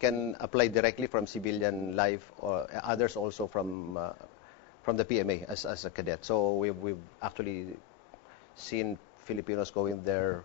can apply directly from civilian life, or others also from the PMA as a cadet. So we've actually seen Filipinos going there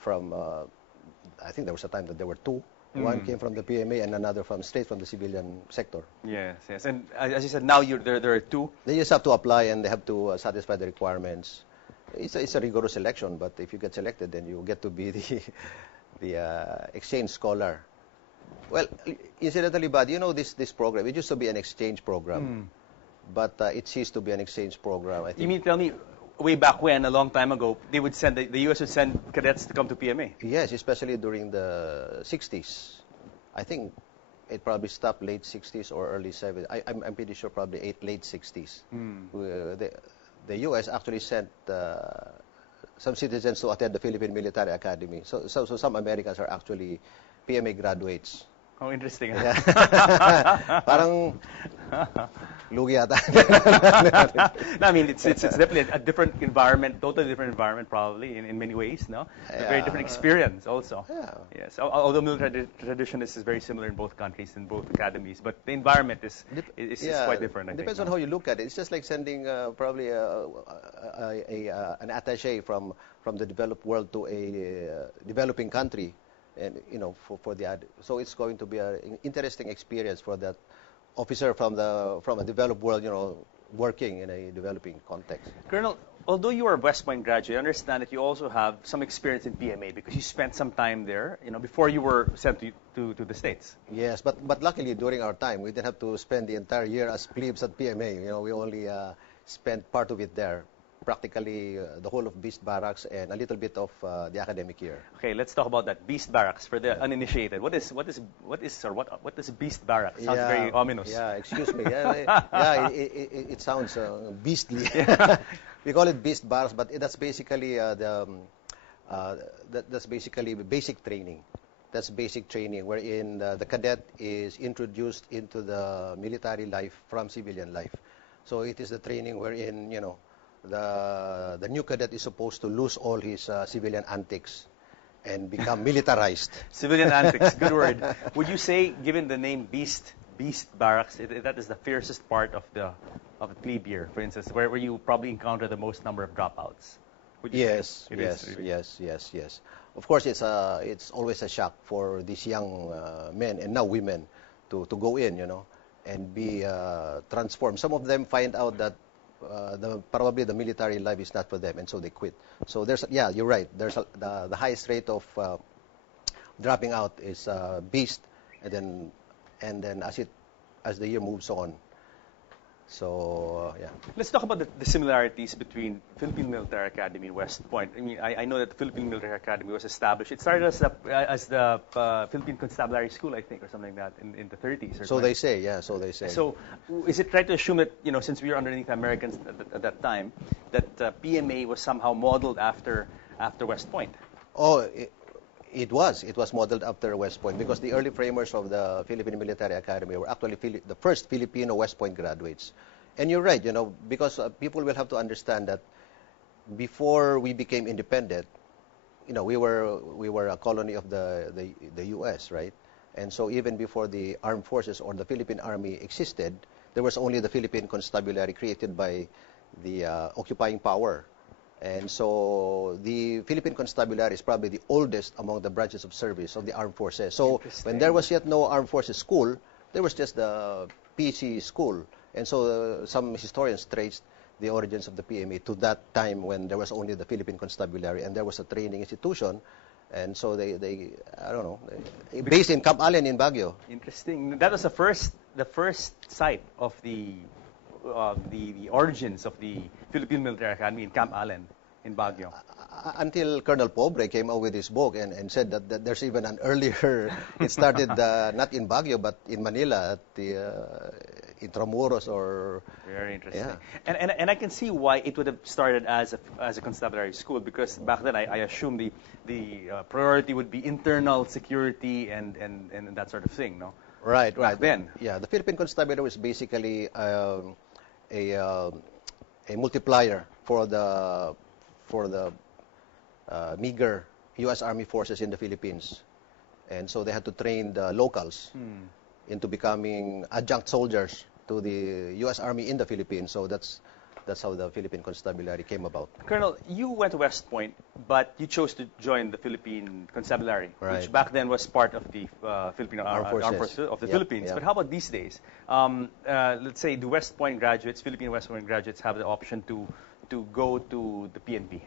from, I think there was a time that there were two. One came from the PMA and another straight from the civilian sector. Yes, yes. And as you said, now there are two. They just have to apply and they have to satisfy the requirements. It's a rigorous selection, but if you get selected, then you get to be the exchange scholar. Well, incidentally, but you know this program, it used to be an exchange program, but it ceased to be an exchange program, I think. You mean tell me, way back when, a long time ago, they would send the U.S. would send cadets to come to PMA? Yes, especially during the 60s. I think it probably stopped late 60s or early 70s. I'm pretty sure probably late 60s. The U.S. actually sent some citizens to attend the Philippine Military Academy. So some Americans are actually PMA graduates. Oh, interesting. Yeah. Parang lugi ata. No, I mean, it's definitely a different environment, totally different environment probably in many ways, no? A very different experience also. Yeah. Yes. Although military tradition is very similar in both countries, in both academies, but the environment is quite different, I think. Depends on how you look at it. It's just like sending probably an attaché from the developed world to a developing country. And you know, so it's going to be an interesting experience for that officer from a developed world, you know, working in a developing context. Colonel, although you are a West Point graduate, I understand that you also have some experience in PMA because you spent some time there, you know, before you were sent to the States. Yes, but luckily during our time, we didn't have to spend the entire year as plebes at PMA. You know, we only spent part of it there. Practically the whole of Beast Barracks and a little bit of the academic year. Okay, let's talk about that. Beast Barracks for the uninitiated. What does Beast Barracks? Sounds very ominous. Yeah, excuse me. It sounds beastly. We call it Beast Barracks, but that's basically that's basically basic training. That's basic training wherein the cadet is introduced into the military life from civilian life. So it is the training wherein, you know, the new cadet is supposed to lose all his civilian antics and become militarized. Civilian antics, good word. Would you say, given the name Beast Barracks, that is the fiercest part of the plebe year, for instance, where you probably encounter the most number of dropouts? Yes. Of course, it's always a shock for these young men and now women to go in, you know, and be transformed. Some of them find out that probably the military life is not for them, and so they quit. So you're right. There's the highest rate of dropping out is Beast, and then as the year moves on. So yeah. Let's talk about the similarities between Philippine Military Academy and West Point. I mean, I know that the Philippine Military Academy was established. It started as the Philippine Constabulary School, I think, or something like that, in the 30s. Or so 20s. They say, yeah. So they say. So, is it right to assume that, you know, since we were underneath Americans at that time, that PMA was somehow modeled after West Point? Oh. It was modeled after West Point because the early framers of the Philippine Military Academy were actually the first Filipino West Point graduates. And you're right, you know, because people will have to understand that before we became independent, you know, we were a colony of the U.S., right? And so even before the armed forces or the Philippine Army existed, there was only the Philippine Constabulary created by the occupying power. And so the Philippine Constabulary is probably the oldest among the branches of service of the armed forces. So when there was yet no armed forces school, there was just the PC school. And so some historians traced the origins of the PMA to that time when there was only the Philippine Constabulary and there was a training institution. And so they I don't know, based in Camp Allen in Baguio. Interesting. That was the first site of the origins of the Philippine Military Academy in Camp Allen in Baguio. Until Colonel Pobre came out with his book and said that there's even an earlier, it started not in Baguio but in Manila at the Intramuros or... Very interesting. Yeah. And I can see why it would have started as a constabulary school because back then I assume the priority would be internal security and that sort of thing, no? Right. Back then. Yeah, the Philippine Constabulary was basically a multiplier for the meager U.S. Army forces in the Philippines. And so they had to train the locals into becoming adjunct soldiers to the U.S. Army in the Philippines. So that's how the Philippine Constabulary came about. Colonel, you went to West Point, but you chose to join the Philippine Constabulary, which back then was part of the Filipino Armed Forces of the Philippines. But how about these days? Let's say the West Point graduates, Philippine West Point graduates, have the option to go to the PNP.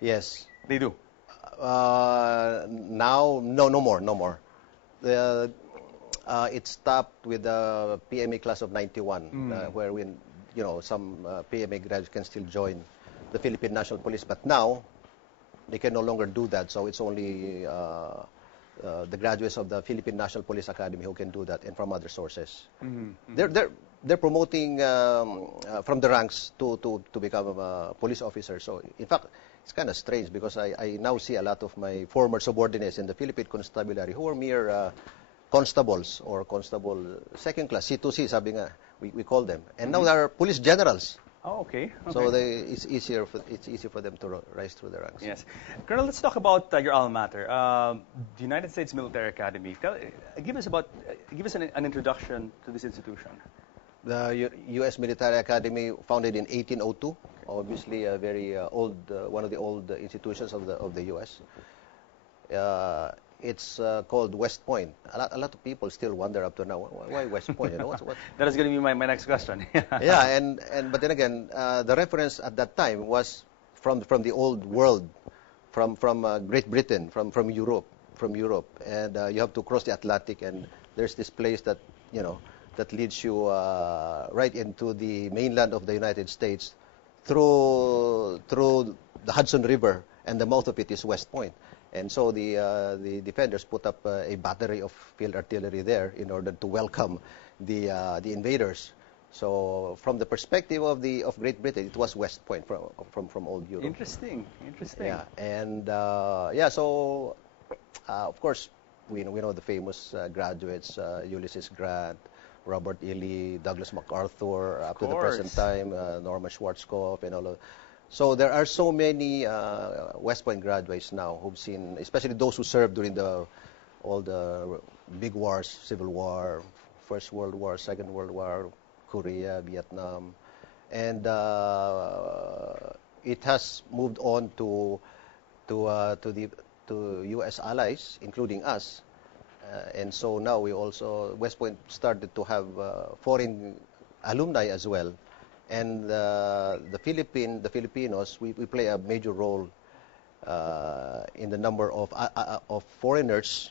Yes. They do? Now, no more. It stopped with the PMA class of 91, where some PMA graduates can still join the Philippine National Police. But now, they can no longer do that. So it's only the graduates of the Philippine National Police Academy who can do that, and from other sources. They're promoting from the ranks to become a police officer. So in fact, it's kind of strange because I now see a lot of my former subordinates in the Philippine Constabulary who are mere constables or constable second class, C2C, sabi nga, we call them. And now they're police generals. Oh, okay. So it's easier for them to rise through the ranks. Yes. Colonel, let's talk about your alma mater, the United States Military Academy. Give us an introduction to this institution. The U.S. Military Academy, founded in 1802, obviously a very old, one of the old institutions of the U.S. It's called West Point. A lot of people still wonder up to now, why West Point? What? That is going to be my next question. Yeah, but then again, the reference at that time was from the old world, from Great Britain, from Europe, and you have to cross the Atlantic, and there's this place that that leads you right into the mainland of the United States through the Hudson River, and the mouth of it is West Point. And so the defenders put up a battery of field artillery there in order to welcome the invaders. So from the perspective of Great Britain, it was West Point from old Europe. Interesting. Yeah, and so of course we know the famous graduates, Ulysses Grant, Robert E. Lee, Douglas MacArthur, up to the present time, Norman Schwarzkopf, and all of. So there are so many West Point graduates now who've seen, especially those who served during all the big wars, Civil War, First World War, Second World War, Korea, Vietnam, and it has moved on to U.S. allies, including us, and so now West Point started to have foreign alumni as well. And the Filipinos, we play a major role in the number of foreigners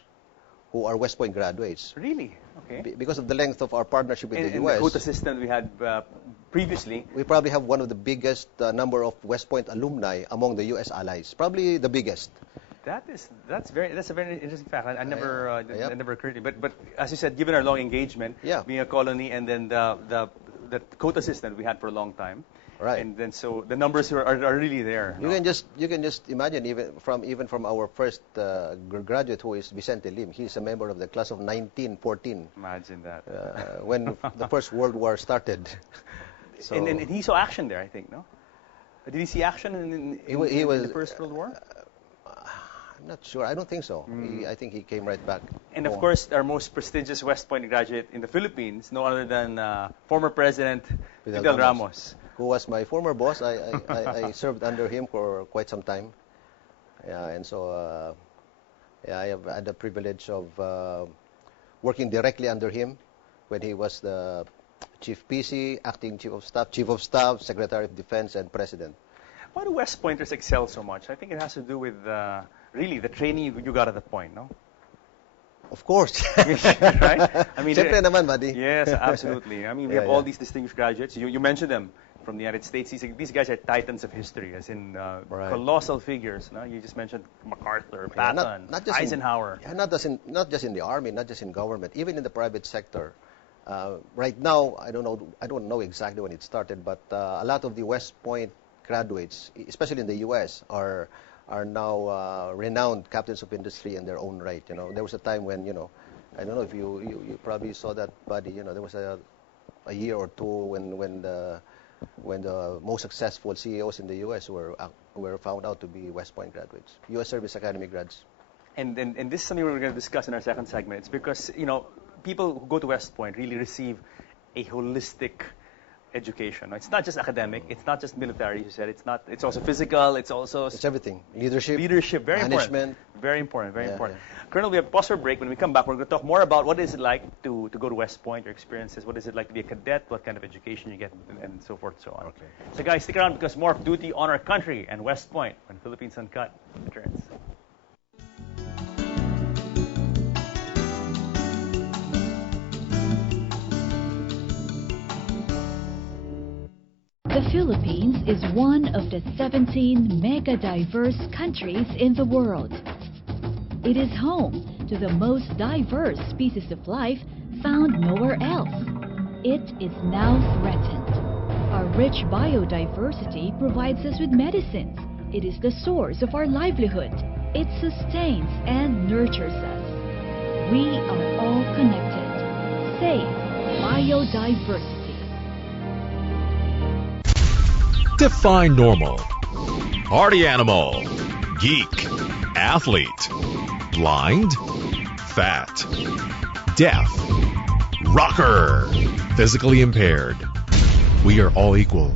who are West Point graduates. Really? Okay. Because of the length of our partnership with the U.S. And the quota system we had previously. We probably have one of the biggest number of West Point alumni among the U.S. allies. Probably the biggest. That's a very interesting fact. I never occurred to me. But as you said, given our long engagement, being a colony, and then the quota system we had for a long time, right? And then so the numbers are really there. You can just imagine even from our first graduate, who is Vicente Lim. He's a member of the class of 1914. Imagine that. When the First World War started. So, and he saw action there, I think, no? Did he see action in the First World War? I'm not sure. I don't think so. I think he came right back. And of course, our most prestigious West Point graduate in the Philippines, no other than former President Fidel Ramos, who was my former boss. I served under him for quite some time. Yeah, and so I have had the privilege of working directly under him when he was the Chief PC, Acting Chief of Staff, Secretary of Defense, and President. Why do West Pointers excel so much? I think it has to do with really the training you got at the point, no? Of course. Right? I mean, Siyempre naman, buddy. Yes, absolutely. I mean, we have all these distinguished graduates. You mentioned them from the United States. These guys are titans of history, as in colossal figures. No? You just mentioned MacArthur, Patton, not just Eisenhower. Not just in the army, not just in government, even in the private sector. Right now, I don't know exactly when it started, but a lot of the West Point graduates, especially in the U.S., are now renowned captains of industry in their own right. There was a time when I don't know if you probably saw that, buddy. There was a year or two when the most successful CEOs in the U.S. were found out to be West Point graduates, U.S. Service Academy grads. and this is something we're going to discuss in our second segment. It's because, people who go to West Point really receive a holistic education. It's not just academic, it's not just military, you said. It's also physical, it's everything. Leadership, very management. Important. Very important. Colonel, we have a pause for a break. When we come back, we're going to talk more about what is it like to go to West Point, your experiences, what is it like to be a cadet, what kind of education you get, and so forth and so on. Okay. So guys, stick around because more of Duty, Honor, Country, and West Point when Philippines Uncut returns. The Philippines is one of the 17 mega-diverse countries in the world. It is home to the most diverse species of life found nowhere else. It is now threatened. Our rich biodiversity provides us with medicines. It is the source of our livelihood. It sustains and nurtures us. We are all connected. Save biodiversity. Define normal. Party animal. Geek. Athlete. Blind. Fat. Deaf. Rocker. Physically impaired. We are all equal.